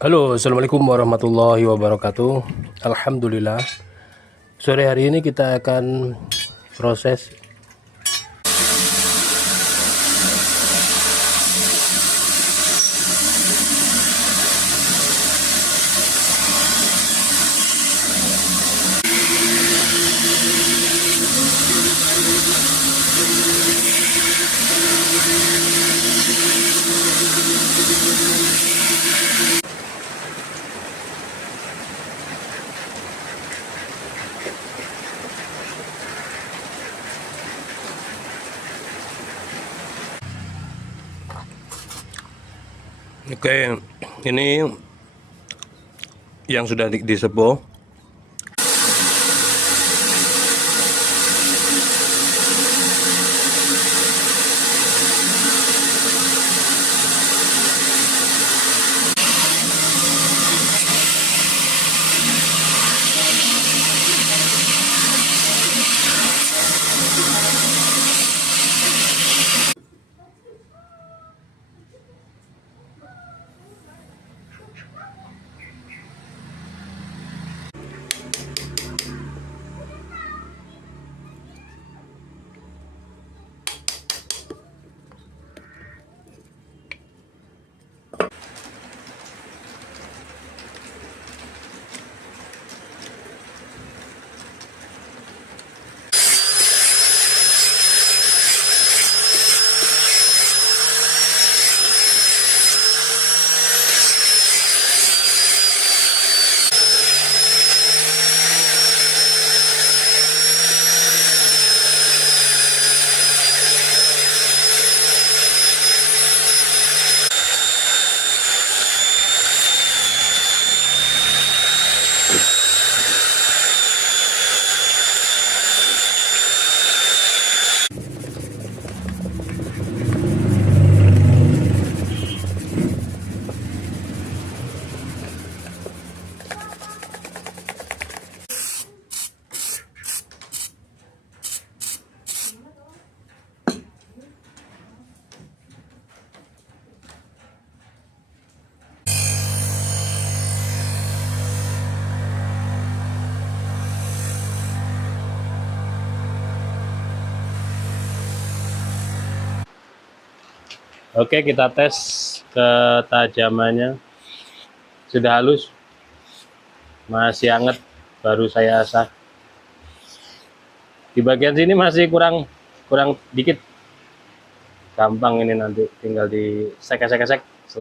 Halo, assalamualaikum warahmatullahi wabarakatuh. Alhamdulillah, sore hari ini kita akan proses Oke, ini yang sudah disepuh. Oke, kita tes ketajamannya. Sudah halus, masih hangat, baru saya asah. Di bagian sini masih kurang dikit. Gampang ini, nanti tinggal di sek-sek